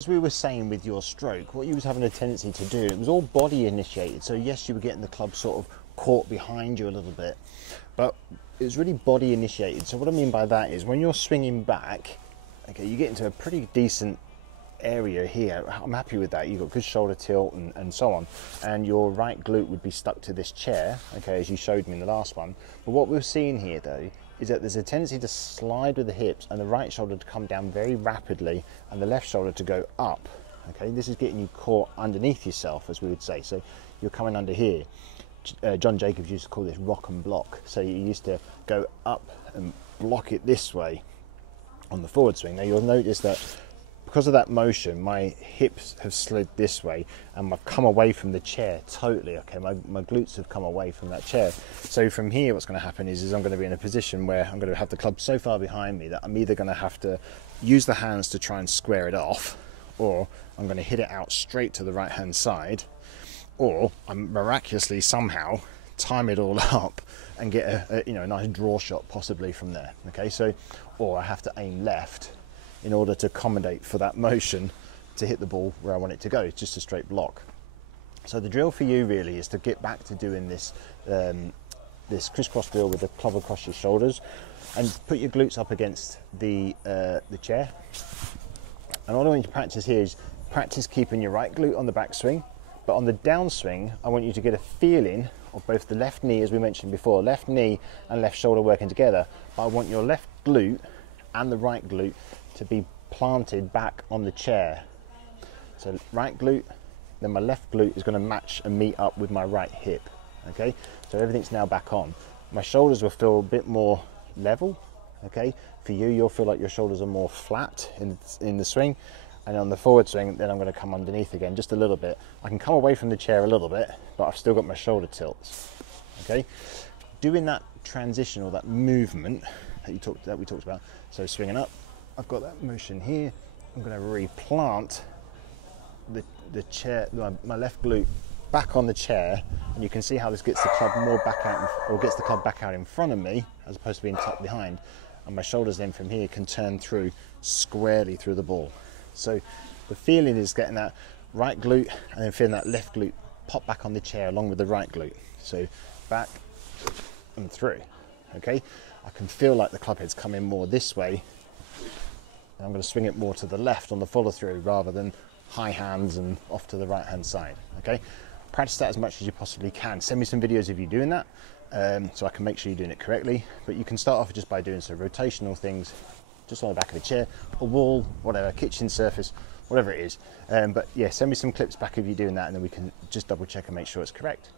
As we were saying with your stroke, what you was having a tendency to do, it was all body initiated. So yes, you were getting the club sort of caught behind you a little bit, but it was really body initiated. So what I mean by that is when you're swinging back, okay, you get into a pretty decent area here. I'm happy with that. You've got good shoulder tilt and so on, and your right glute would be stuck to this chair, okay, as you showed me in the last one. But what we're seeing here though is that there's a tendency to slide with the hips and the right shoulder to come down very rapidly and the left shoulder to go up. Okay, this is getting you caught underneath yourself, as we would say. So you're coming under here. John Jacobs used to call this rock and block. So you used to go up and block it this way on the forward swing. Now you'll notice that because of that motion, my hips have slid this way and I've come away from the chair totally. Okay, my glutes have come away from that chair. So from here, what's going to happen is I'm going to be in a position where I'm going to have the club so far behind me that I'm either going to have to use the hands to try and square it off, or I'm going to hit it out straight to the right hand side, or I'm miraculously somehow time it all up and get a nice draw shot possibly from there. Okay, so, or I have to aim left in order to accommodate for that motion to hit the ball where I want it to go. It's just a straight block. So the drill for you really is to get back to doing this this crisscross drill with the club across your shoulders and put your glutes up against the chair. And all I want you to practice here is practice keeping your right glute on the backswing, but on the downswing, I want you to get a feeling of both the left knee, as we mentioned before, left knee and left shoulder working together, but I want your left glute and the right glute to be planted back on the chair. So right glute, then my left glute is going to match and meet up with my right hip. Okay, so everything's now back on. My shoulders will feel a bit more level. Okay, for you, you'll feel like your shoulders are more flat in the swing, and on the forward swing, then I'm going to come underneath again just a little bit. I can come away from the chair a little bit, but I've still got my shoulder tilts. Okay, doing that transition or that movement that we talked about. So swinging up, I've got that motion here. I'm going to replant the chair, my left glute back on the chair, and you can see how this gets the club more back out, or gets the club back out in front of me as opposed to being tucked behind. And my shoulders then from here can turn through squarely through the ball. So the feeling is getting that right glute and then feeling that left glute pop back on the chair along with the right glute. So back and through. Okay, I can feel like the club head's coming more this way. And I'm going to swing it more to the left on the follow through rather than high hands and off to the right hand side. Okay, practice that as much as you possibly can. Send me some videos of you doing that so I can make sure you're doing it correctly. But you can start off just by doing some rotational things just on the back of the chair, a wall, whatever, kitchen surface, whatever it is. But yeah, send me some clips back of you doing that, and then we can just double check and make sure it's correct.